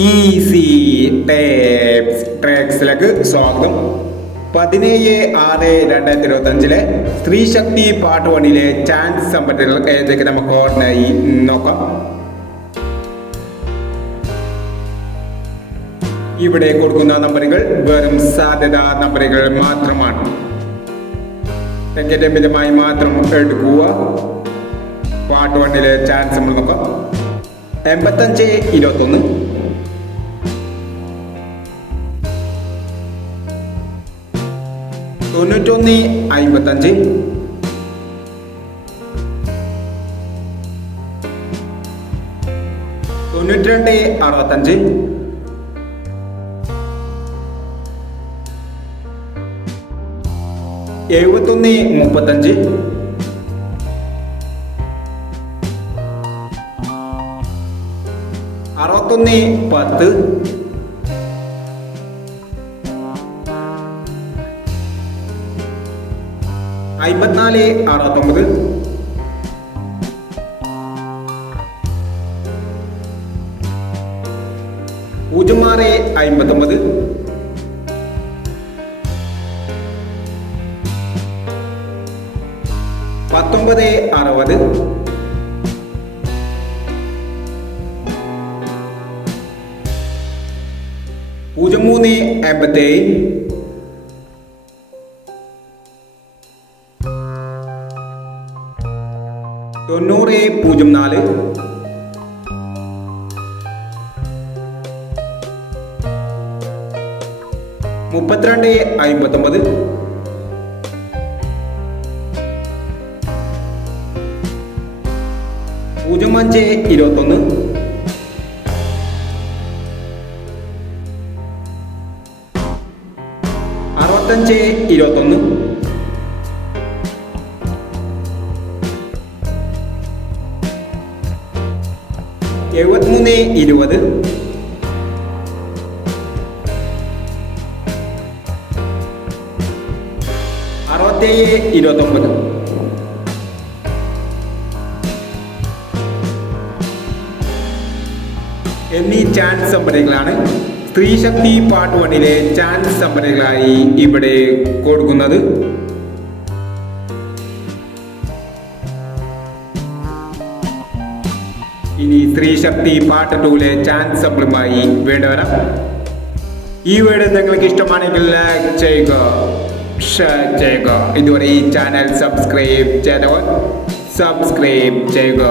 Easy ട്രാക്സിലേക്ക് സ്വാഗതം. പതിനേഴ് ആറ് രണ്ടായിരത്തി ഇരുപത്തി അഞ്ചിലെ സ്ത്രീ ശക്തി പാർട്ട് വണ്ണിലെ ചാൻസ് സമ്പറ്റുകൾ ഏതൊക്കെ നമുക്ക് ഓർഡിനായി നോക്കാം. ഇവിടെ കൊടുക്കുന്ന നമ്പറുകൾ വെറും സാധ്യത നമ്പറുകൾ മാത്രമാണ്. ടിക്കറ്റ് മിതമായി മാത്രം എടുക്കുക. പാർട്ട് വണ്ണിലെ ചാൻസ് നമ്മൾ നോക്കാം. എൺപത്തഞ്ച് ഇരുപത്തൊന്ന്. തൊണ്ണൂറ്റൊന്ന് അമ്പത്തഞ്ച് തൊണ്ണൂറ്റിരണ്ട് അറുപത്തഞ്ച്. എഴുപത്തൊന്ന് മുപ്പത്തഞ്ച്. അറുപത്തൊന്ന് പത്ത്. അമ്പത്തിനാല് അറുപത്തൊമ്പത്. പൂജ്യം ആറ് അമ്പത്തൊമ്പത് പത്തൊമ്പത് അറുപത്. പൂജ്യം മൂന്ന് എൺപത്തേഴ് തൊണ്ണൂറ് പൂജ്യം നാല്. മുപ്പത്തിരണ്ട് അമ്പത്തൊമ്പത്. പൂജ്യം അഞ്ച് ഇരുപത്തൊന്ന്. അറുപത്തഞ്ച് ഇരുപത്തൊന്ന്. എഴുപത്തിമൂന്ന് ഇരുപത്. അറുപത്തേഴ് ഇരുപത്തൊമ്പത്. എന്നീ ചാൻസ് സംഭരങ്ങളാണ് സ്ത്രീശക്തി പാർട്ട് വണ്ണിലെ ചാൻസ് സംഭരങ്ങളായി ഇവിടെ കൊടുക്കുന്നത്. ഇനി സ്ത്രീശക്തി പാർട്ട് ടൂലെ ചാൻസ് സപ്ലുമായി വീണ്ടും വരാം. ഈ വീഡിയോ നിങ്ങൾക്ക് ഇഷ്ടമാണെങ്കിൽ ലൈക്ക് ചെയ്യുക ഷെയർ ചെയ്യുക. ഇതുവരെ ഈ ചാനൽ സബ്സ്ക്രൈബ് ചെയ്തവർ സബ്സ്ക്രൈബ് ചെയ്യുക.